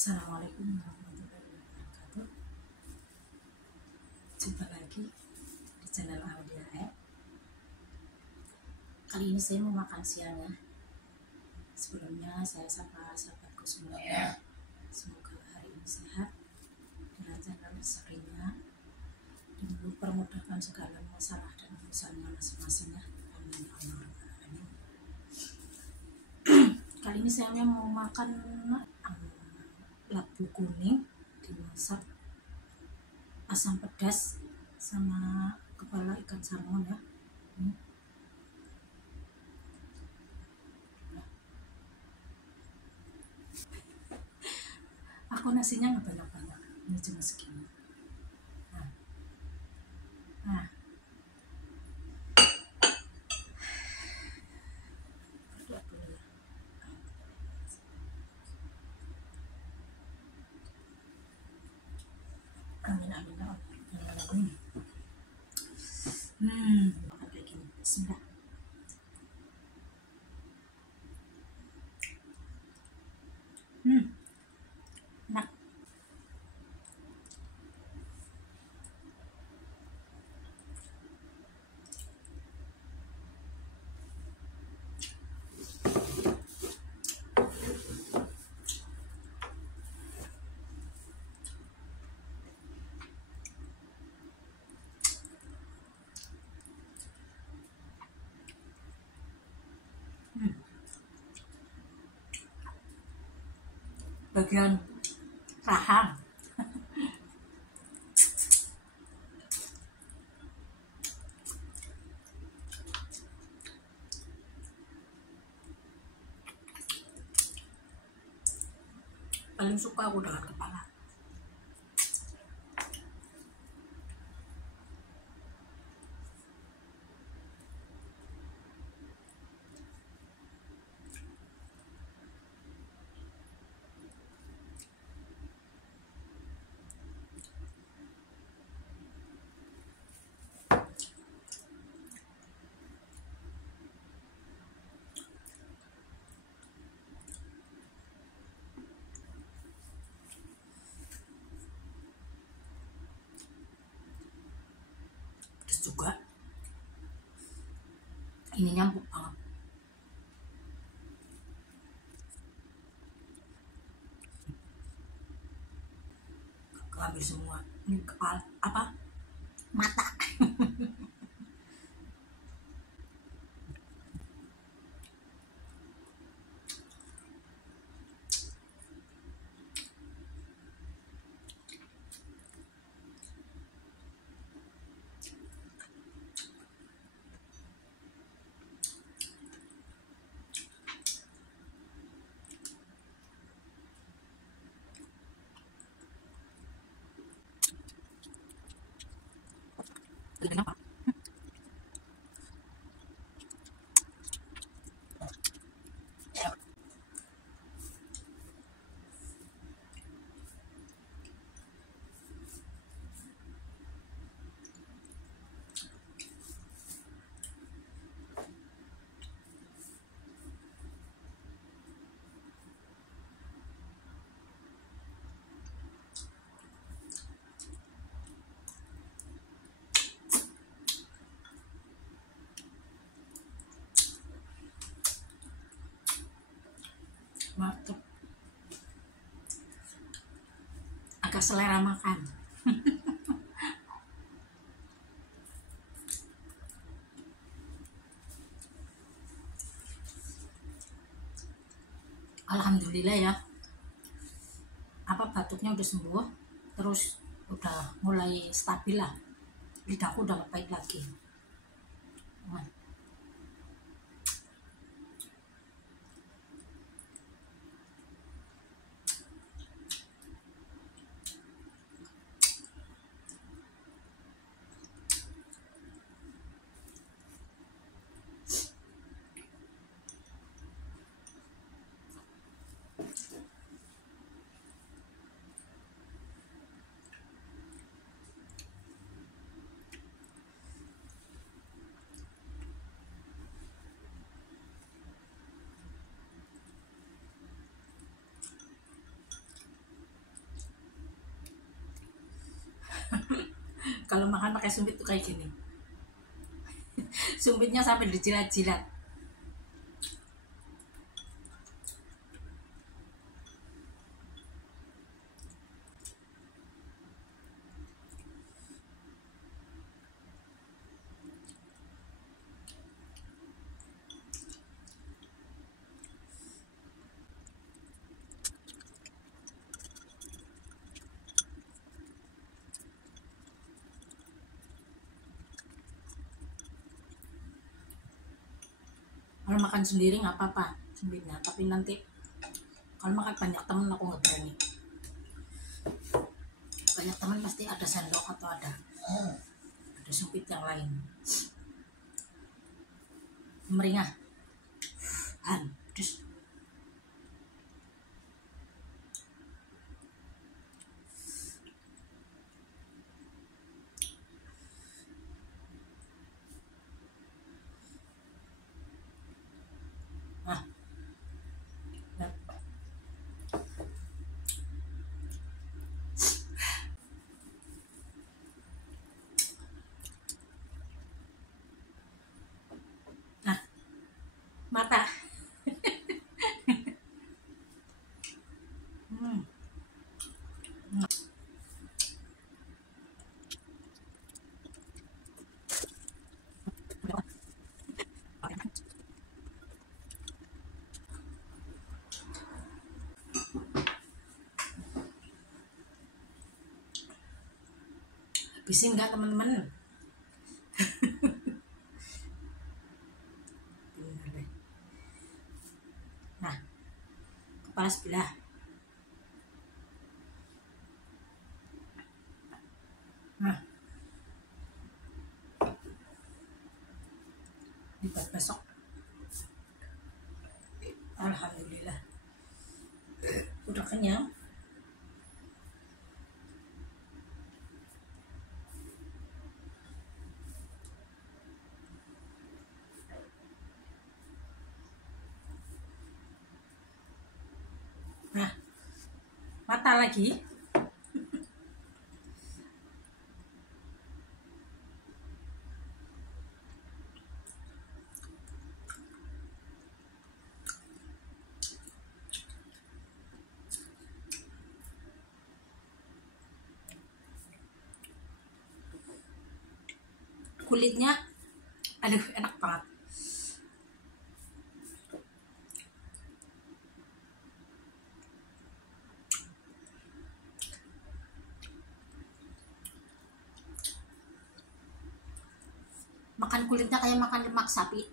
Assalamualaikum warahmatullahi wabarakatuh. Jumpa lagi di channel Audia App. Kali ini saya mau makan siang ya. Sebelumnya saya sapa sahabatku semuanya. Semoga hari ini sehat, dilancarkan rezekinya, dipermudahkan segala masalah dan urusannya masing-masing ya. Amin ya Allah. Amin. Kali ini saya mau makan labu kuning dimasak asam pedas sama kepala ikan salmon ya. Aku nasinya nggak banyak-banyak, ini cuma segini. Nah, berdoa dulu ya. Amin amin ya Allah. Makan kayak gini. Bismillah. Enak. Bagian rahang paling suka aku dengan kepala. Terus juga ini nyambuk banget. Keambil semua. Ini kepala apa? Mata. Kenapa? Mantap. Agak selera makan. Alhamdulillah ya. Apa batuknya udah sembuh, terus udah mulai stabil lah. Lidahku udah gak pahit lagi. Kalau makan pakai sumpit tuh kayak gini. Sumpitnya sampai dijilat-jilat. Kalau makan sendiri nggak apa-apa sumpitnya, tapi nanti kalau makan banyak temen aku nggak berani. Banyak teman pasti ada sendok atau ada sumpit yang lain. Meringah. Terus nah, nah, mata. Hmm. Habisin nggak teman-teman? Nah, kepala sebelah. Nah, dibuat besok. Alhamdulillah. Udah kenyang. Nah, mata lagi. Kulitnya, aduh enak banget. Makan kulitnya kayak makan lemak sapi.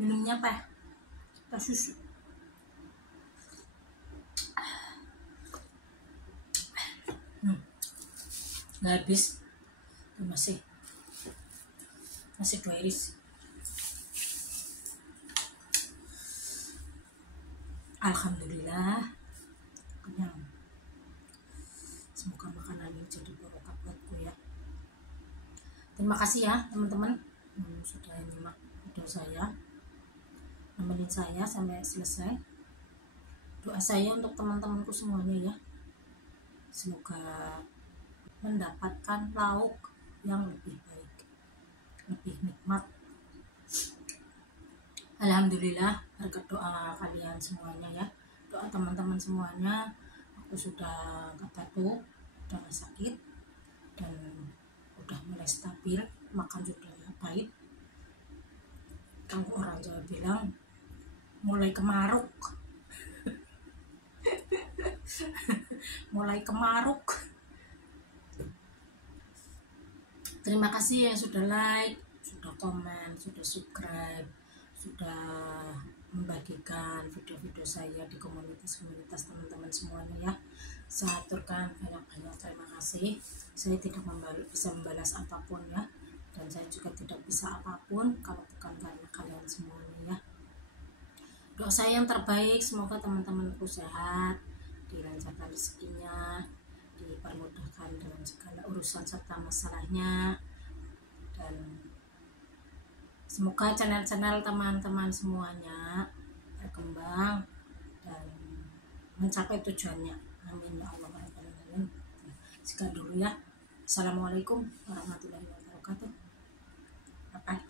Minumnya teh susu. Nggak habis. Masih 2 iris. Alhamdulillah kenyang. Semoga makanan ini jadi barokah buatku ya. Terima kasih ya teman-teman sudah nyimak video saya, nemenin saya sampai selesai. Doa saya untuk teman-temanku semuanya ya, semoga mendapatkan lauk yang lebih baik, lebih nikmat. Alhamdulillah berkat doa kalian semuanya ya, doa teman-teman semuanya, aku sudah gak batuk, udah gak sakit, dan udah mulai stabil, makan juga baik. Kalau orang Jawa bilang mulai kemaruk, mulai kemaruk. Terima kasih yang sudah like, sudah komen, sudah subscribe, sudah membagikan video-video saya di komunitas-komunitas teman-teman semuanya ya. Saya aturkan banyak-banyak terima kasih. Saya tidak bisa membalas apapun ya, dan saya juga tidak bisa apapun kalau bukan karena kalian semuanya ya. Doa saya yang terbaik, semoga teman-temanku sehat, dilancarkan rezekinya, dipermudahkan dalam segala urusan serta masalahnya, dan semoga channel-channel teman-teman semuanya berkembang dan mencapai tujuannya. Amin ya Allah. Sekian dulu ya. Assalamualaikum warahmatullahi wabarakatuh. Bye.